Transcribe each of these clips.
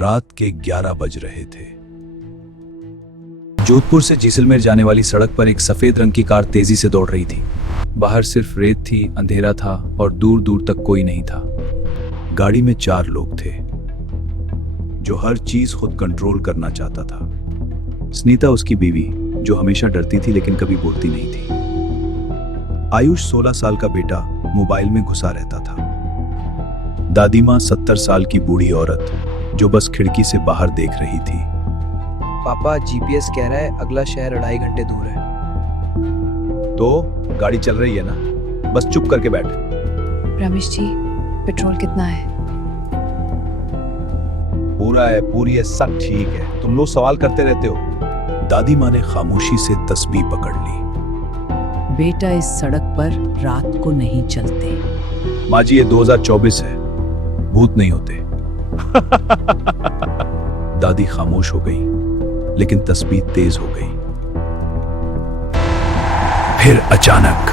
रात के 11 बज रहे थे। जोधपुर से जैसलमेर जाने वाली सड़क पर एक सफेद रंग की कार तेजी से दौड़ रही थी। बाहर सिर्फ रेत थी, अंधेरा था और दूर दूर तक कोई नहीं था। गाड़ी में 4 लोग थे जो हर चीज खुद कंट्रोल करना चाहता था। स्नीता उसकी बीवी, जो हमेशा डरती थी लेकिन कभी बोलती नहीं थी। आयुष 16 साल का बेटा, मोबाइल में घुसा रहता था। दादी माँ 70 साल की बूढ़ी औरत, जो बस खिड़की से बाहर देख रही थी। पापा, जीपीएस कह रहा है अगला शहर 2.5 घंटे दूर है। तो गाड़ी चल रही है ना, बस चुप करके बैठ। रमेश जी, पेट्रोल कितना है? पूरा है, पूरी है, सब ठीक है। तुम लोग सवाल करते रहते हो। दादी माँ ने खामोशी से तस्बीह पकड़ ली। बेटा, इस सड़क पर रात को नहीं चलते। माँ जी, ये 2024 है, भूत नहीं होते। दादी खामोश हो गई, लेकिन तस्बीह तेज हो गई। फिर अचानक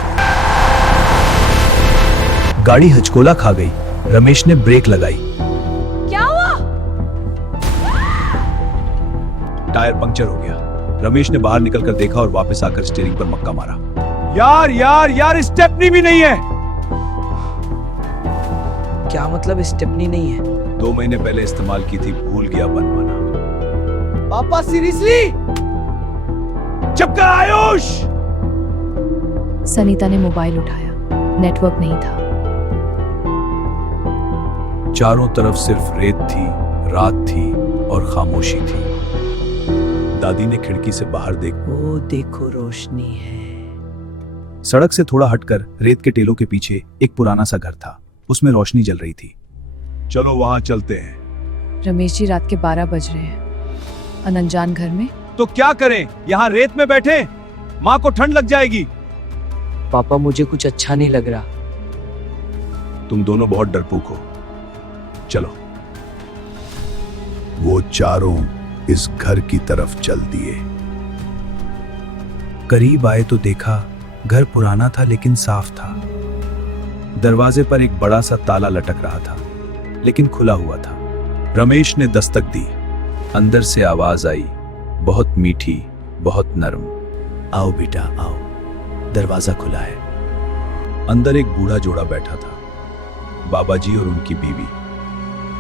गाड़ी हचकोला खा गई। रमेश ने ब्रेक लगाई। क्या हुआ? टायर पंक्चर हो गया। रमेश ने बाहर निकलकर देखा और वापस आकर स्टीयरिंग पर मक्का मारा। यार यार यार, स्टेपनी भी नहीं है। क्या मतलब स्टेपनी नहीं है? 2 महीने पहले इस्तेमाल की थी, भूल गया बनवाना। पापा सीरियसली? चुप कर आयुष। सनीता ने मोबाइल उठाया, नेटवर्क नहीं था। चारों तरफ सिर्फ रेत थी, रात थी और खामोशी थी। दादी ने खिड़की से बाहर वो देखो, रोशनी है। सड़क से थोड़ा हटकर रेत के टेलों के पीछे एक पुराना सा घर था। उसमें रोशनी जल रही थी। चलो वहां चलते हैं। रमेश जी, रात के 12 बज रहे हैं, अनजान घर में। तो क्या करें, यहाँ रेत में बैठे? माँ को ठंड लग जाएगी। पापा, मुझे कुछ अच्छा नहीं लग रहा। तुम दोनों बहुत डरपोक हो। चलो। वो चारों इस घर की तरफ चल दिए। करीब आए तो देखा घर पुराना था लेकिन साफ था। दरवाजे पर एक बड़ा सा ताला लटक रहा था, लेकिन खुला हुआ था। रमेश ने दस्तक दी। अंदर से आवाज आई, बहुत मीठी, बहुत नरम। आओ बेटा आओ, दरवाजा खुला है। अंदर एक बूढ़ा जोड़ा बैठा था, बाबा जी और उनकी बीवी।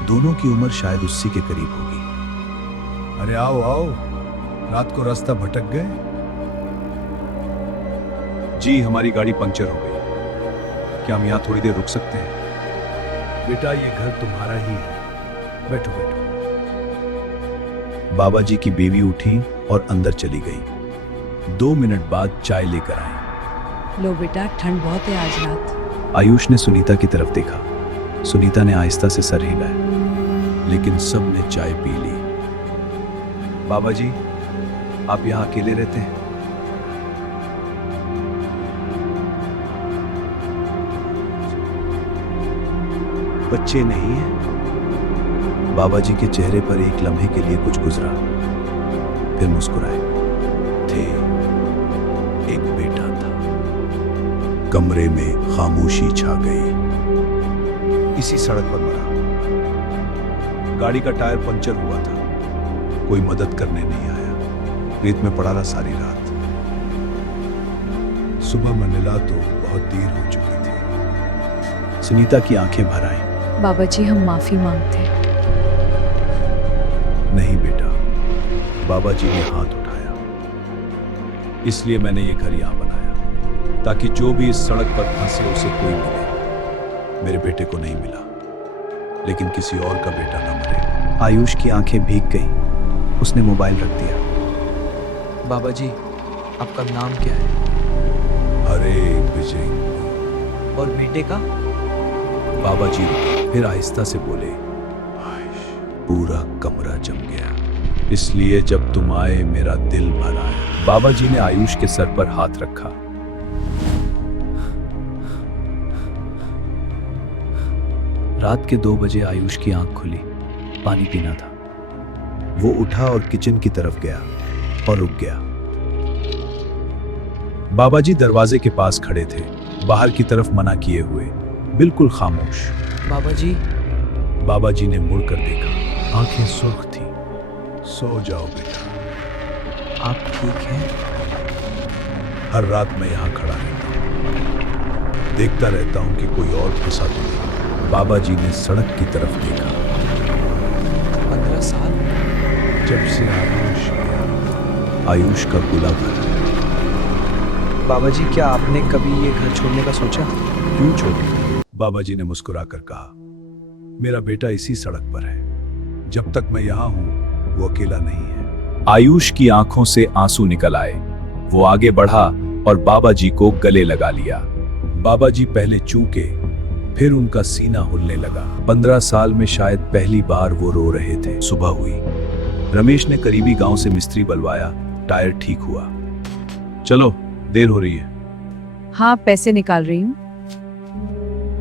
दोनों की उम्र शायद 80 के करीब होगी। अरे आओ आओ, रात को रास्ता भटक गए? जी, हमारी गाड़ी पंक्चर हो गई। क्या हम यहाँ थोड़ी देर रुक सकते हैं? बेटा, ये घर तुम्हारा ही है, बैठो बैठो। बाबा जी की बीवी उठी और अंदर चली गई। 2 मिनट बाद चाय लेकर आई। लो बेटा, ठंड बहुत है आज रात। आयुष ने सुनीता की तरफ देखा। सुनीता ने आहिस्ता से सर हिलाया, लेकिन सबने चाय पी ली। बाबा जी, आप यहाँ अकेले रहते हैं? बच्चे नहीं है? बाबा जी के चेहरे पर एक लम्हे के लिए कुछ गुजरा, फिर मुस्कुराए। थे, एक बेटा था। कमरे में खामोशी छा गई। इसी सड़क पर मरा। गाड़ी का टायर पंचर हुआ था, कोई मदद करने नहीं आया। रेत में पड़ा रहा सारी रात। सुबह मंडला तो बहुत देर हो चुकी थी। सुनीता की आंखें भर आईं। बाबा जी, हम माफी मांगते हैं। नहीं बेटा, बाबा जी ने हाथ उठाया। इसलिए मैंने ये घर यहां बनाया, ताकि जो भी इस सड़क पर फंसे उसे कोई मिले। मेरे बेटे को नहीं मिला, लेकिन किसी और का बेटा ना मरे। आयुष की आंखें भीग गईं। उसने मोबाइल रख दिया। बाबा जी, आपका नाम क्या है? अरे विजय। और बेटे का? बाबा जी रुके, फिर आहिस्ता से बोले, पूरा कमरा जम गया, इसलिए जब तुम आए मेरा दिल भर आया। बाबा जी ने आयुष के सर पर हाथ रखा। रात के 2 बजे आयुष की आंख खुली। पानी पीना था। वो उठा और किचन की तरफ गया और रुक गया। बाबा जी दरवाजे के पास खड़े थे, बाहर की तरफ मना किए हुए, बिल्कुल खामोश। बाबा जी। बाबा जी ने मुड़कर देखा। आंखें सुर्ख थी। सो जाओ बेटा। आप ठीक हैं? हर रात मैं यहाँ खड़ा रहता हूँ, देखता रहता हूँ कि कोई और फंसा तो नहीं। बाबा जी ने सड़क की तरफ देखा। 15 साल? जब से आयुष गया। आयुष का बुला घर है। बाबा जी, क्या आपने कभी ये घर छोड़ने का सोचा? क्यों छोड़ू? बाबा जी ने मुस्कुराकर कहा, मेरा बेटा इसी सड़क पर है। जब तक मैं यहाँ हूँ वो अकेला नहीं है। आयुष की आंखों से आंसू निकल आए। वो आगे बढ़ा और बाबा जी को गले लगा लिया। बाबा जी पहले चूके, फिर उनका सीना हिलने लगा। 15 साल में शायद पहली बार वो रो रहे थे। सुबह हुई। रमेश ने करीबी गांव से मिस्त्री बुलवाया। टायर ठीक हुआ। चलो, देर हो रही है। हाँ, पैसे निकाल रही हूँ।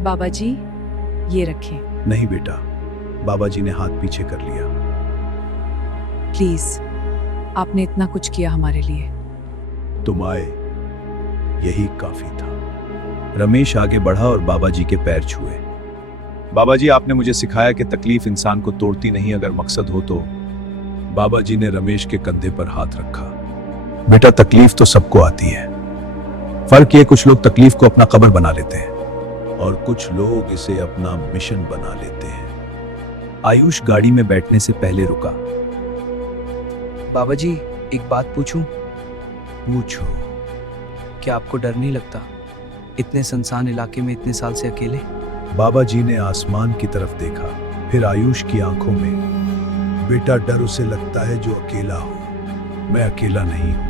बाबा जी, ये रखें। नहीं बेटा, बाबा जी ने हाथ पीछे कर लिया। प्लीज, आपने इतना कुछ किया हमारे लिए। तुम आए, यही काफी था। रमेश आगे बढ़ा और बाबा जी के पैर छुए। बाबा जी, आपने मुझे सिखाया कि तकलीफ इंसान को तोड़ती नहीं, अगर मकसद हो तो। बाबा जी ने रमेश के कंधे पर हाथ रखा। बेटा, तकलीफ तो सबको आती है। फर्क ये, कुछ लोग तकलीफ को अपना कब्र बना लेते हैं और कुछ लोग इसे अपना मिशन बना लेते हैं। आयुष गाड़ी में बैठने से पहले रुका। बाबा जी, एक बात पूछूं? पूछो। क्या आपको डर नहीं लगता इतने सुनसान इलाके में इतने साल से अकेले? बाबा जी ने आसमान की तरफ देखा, फिर आयुष की आंखों में। बेटा, डर उसे लगता है जो अकेला हो। मैं अकेला नहीं हूं।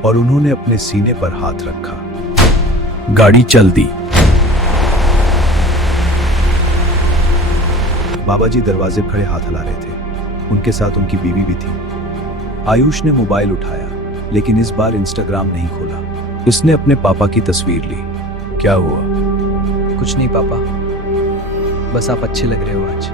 और उन्होंने अपने सीने पर हाथ रखा। गाड़ी चल दी। बाबा जी दरवाजे पर खड़े हाथ हिला रहे थे। उनके साथ उनकी बीवी भी थी। आयुष ने मोबाइल उठाया, लेकिन इस बार इंस्टाग्राम नहीं खोला। उसने अपने पापा की तस्वीर ली। क्या हुआ? कुछ नहीं पापा, बस आप अच्छे लग रहे हो आज।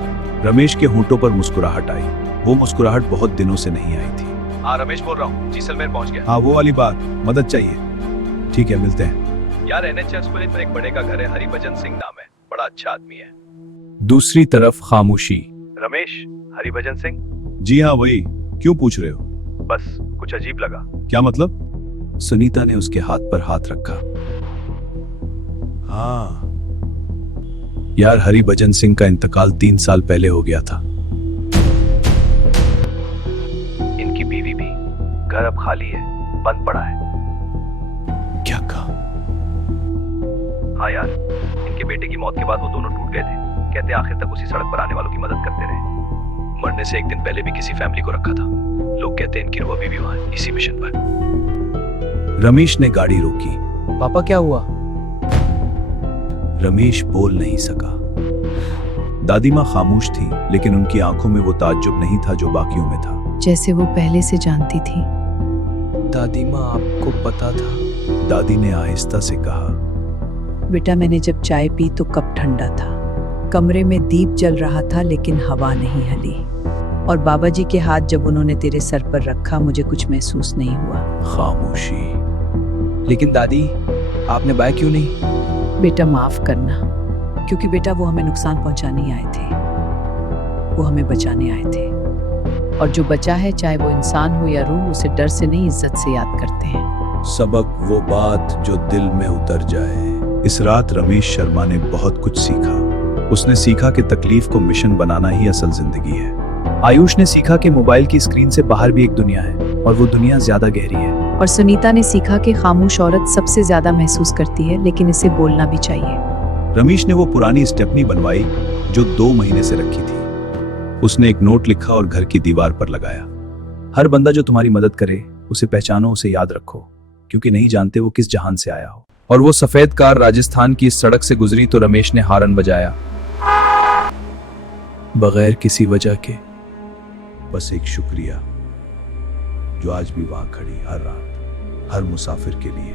रमेश के होंठों पर मुस्कुराहट आई। वो मुस्कुराहट बहुत दिनों से नहीं आई थी। हाँ, रमेश बोल रहा हूँ, जैसलमेर पहुंच गया। हाँ, वो वाली बात। मदद चाहिए? ठीक है, मिलते हैं। यार, एनएच पर एक बड़े का घर है, हरिभजन सिंह नाम है, बड़ा अच्छा आदमी है। दूसरी तरफ खामोशी। रमेश, हरिभजन सिंह? जी हाँ, वही। क्यों पूछ रहे हो? बस कुछ अजीब लगा। क्या मतलब? सुनीता ने उसके हाथ पर हाथ रखा। हाँ यार, हरिभजन सिंह का इंतकाल 3 साल पहले हो गया था। इनकी बीवी भी। घर अब खाली है, बंद पड़ा है। क्या कहा? हाँ यार, इनके बेटे की मौत के बाद वो दोनों टूट गए थे। कहते आखिर तक उसी सड़क पर आने वालों की मदद करते रहे। मरने से एक दिन पहले भी किसी फैमिली को रखा था। लोग कहते हैं इनकी रूह अभी भी वहां है, इसी मिशन पर। रमेश ने गाड़ी रोकी। पापा, क्या हुआ? रमेश बोल नहीं सका। दादी माँ खामोश थी, लेकिन उनकी आंखों में वो ताज्जुब नहीं था जो बाकियों में था। जैसे वो पहले से जानती थी। दादी माँ, आपको पता था? दादी ने आहिस्ता से कहा। बेटा, मैंने जब चाय पी तो कप ठंडा था। कमरे में दीप जल रहा था, लेकिन हवा नहीं हिली। और बाबा जी के हाथ जब उन्होंने तेरे सर पर रखा, मुझे कुछ महसूस नहीं हुआ। खामोशी। लेकिन दादी, आपने बाय क्यों नहीं? बेटा, माफ करना, क्योंकि बेटा वो हमें नुकसान पहुंचाने आए थे। वो हमें बचाने आए थे। और जो बचा है, चाहे वो इंसान हो या रूह, उसे डर से नहीं, इज्जत से याद करते हैं। सबक, वो बात जो दिल में उतर जाए। इस रात रमेश शर्मा ने बहुत कुछ सीखा। उसने सीखा कि तकलीफ को मिशन बनाना ही असल जिंदगी है। आयुष ने सीखा कि मोबाइल की स्क्रीन से बाहर भी एक दुनिया है, और वो दुनिया ज्यादा गहरी है। और सुनीता ने सीखा कि खामोश औरत सबसे ज्यादा महसूस करती है, लेकिन इसे बोलना भी चाहिए। रमेश ने वो पुरानी स्टेपनी बनवाई जो 2 महीने से रखी थी। उसने एक नोट लिखा और घर की दीवार पर लगाया। हर बंदा जो तुम्हारी मदद करे, उसे पहचानो, उसे याद रखो, क्योंकि नहीं जानते वो किस जहान से आया हो। और वो सफेद कार राजस्थान की इस सड़क से गुजरी तो रमेश ने हारन बजाया, बगैर किसी वजह के। बस एक शुक्रिया, जो आज भी वहां खड़ी, हर रात, हर मुसाफिर के लिए।